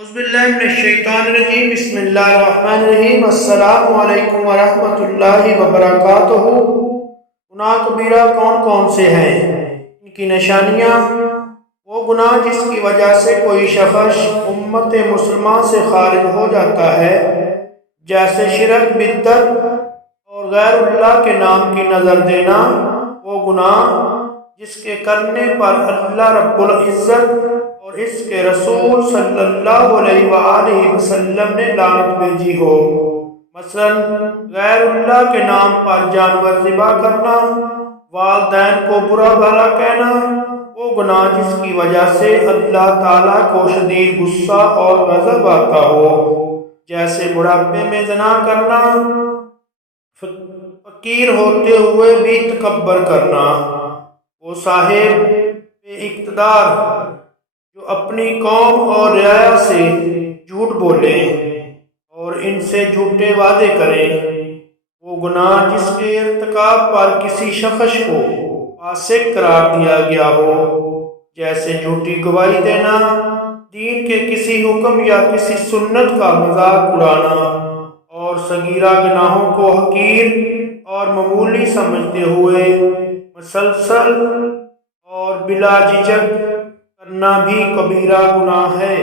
اعوذ باللہ من الشیطان الرجیم بسم اللہ الرحمن الرحیم السلام علیکم ورحمۃ اللہ وبرکاتہ۔ گناہ کبیرہ کون کون سے ہیں؟ ان کی نشانیاں: وہ گناہ جس کی وجہ سے کوئی شخص امت مسلمہ سے خارج ہو جاتا ہے، جیسے شرک، بدعت اور غیر اللہ کے نام کی نظر دینا۔ وہ گناہ جس کے کرنے پر اللہ رب العزت اور اس کے رسول صلی اللہ علیہ وآلہ وسلم نے لعنت بھیجی ہو، مثلا غیر اللہ کے نام پر جانور ذبح کرنا، والدین کو برا بھلا کہنا۔ وہ گناہ جس کی وجہ سے اللہ تعالیٰ کو شدید غصہ اور غضب آتا ہو، جیسے بڑھاپے میں زنا کرنا، فقیر ہوتے ہوئے بھی تکبر کرنا۔ وہ صاحب اقتدار جو اپنی قوم اور رعایا سے جھوٹ بولے اور ان سے جھوٹے وعدے کرے۔ وہ گناہ جس کے ارتکاب پر کسی شخص کو فاسق قرار دیا گیا ہو، جیسے جھوٹی گواہی دینا، دین کے کسی حکم یا کسی سنت کا مذاق اڑانا، اور صغیرہ گناہوں کو حقیر اور معمولی سمجھتے ہوئے مسلسل اور بلا جھجک کرنا بھی کبیرہ گناہ ہے۔